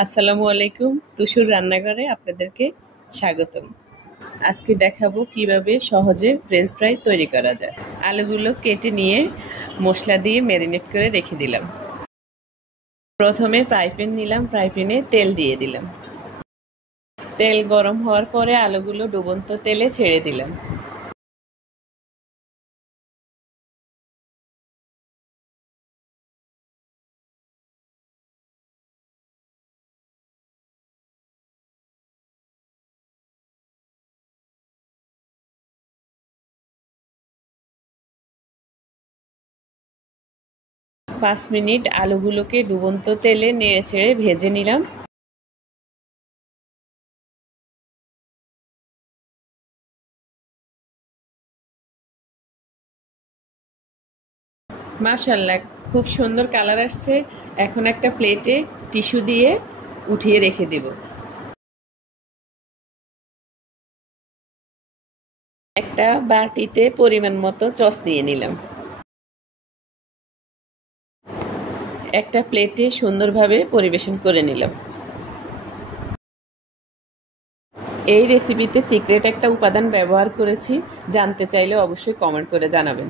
আসসালামু আলাইকুম। তুষুর রান্নাঘরে আপনাদেরকে স্বাগতম। আজকে দেখাবো কিভাবে সহজে ফ্রেঞ্চ ফ্রাই তৈরি করা যায়। আলুগুলো কেটে নিয়ে মশলা দিয়ে ম্যারিনেট করে রেখে দিলাম। প্রথমে ফ্রাই প্যান নিলাম, ফ্রাই প্যানে তেল দিয়ে দিলাম। তেল গরম হওয়ার পরে আলুগুলো ডুবন্ত তেলে ছেড়ে দিলাম। পাঁচ মিনিট আলুগুলোকে ডুবন্ত তেলে নেড়ে চেড়ে ভেজে নিলাম। মাশাআল্লাহ, খুব সুন্দর কালার আসছে। এখন একটা প্লেটে টিস্যু দিয়ে উঠিয়ে রেখে দেব। একটা বাটিতে পরিমাণ মতো সস নিয়ে নিলাম। একটা প্লেটে সুন্দরভাবে পরিবেশন করে নিলাম। এই রেসিপিতে সিক্রেট একটা উপাদান ব্যবহার করেছি, জানতে চাইলে অবশ্যই কমেন্ট করে জানাবেন।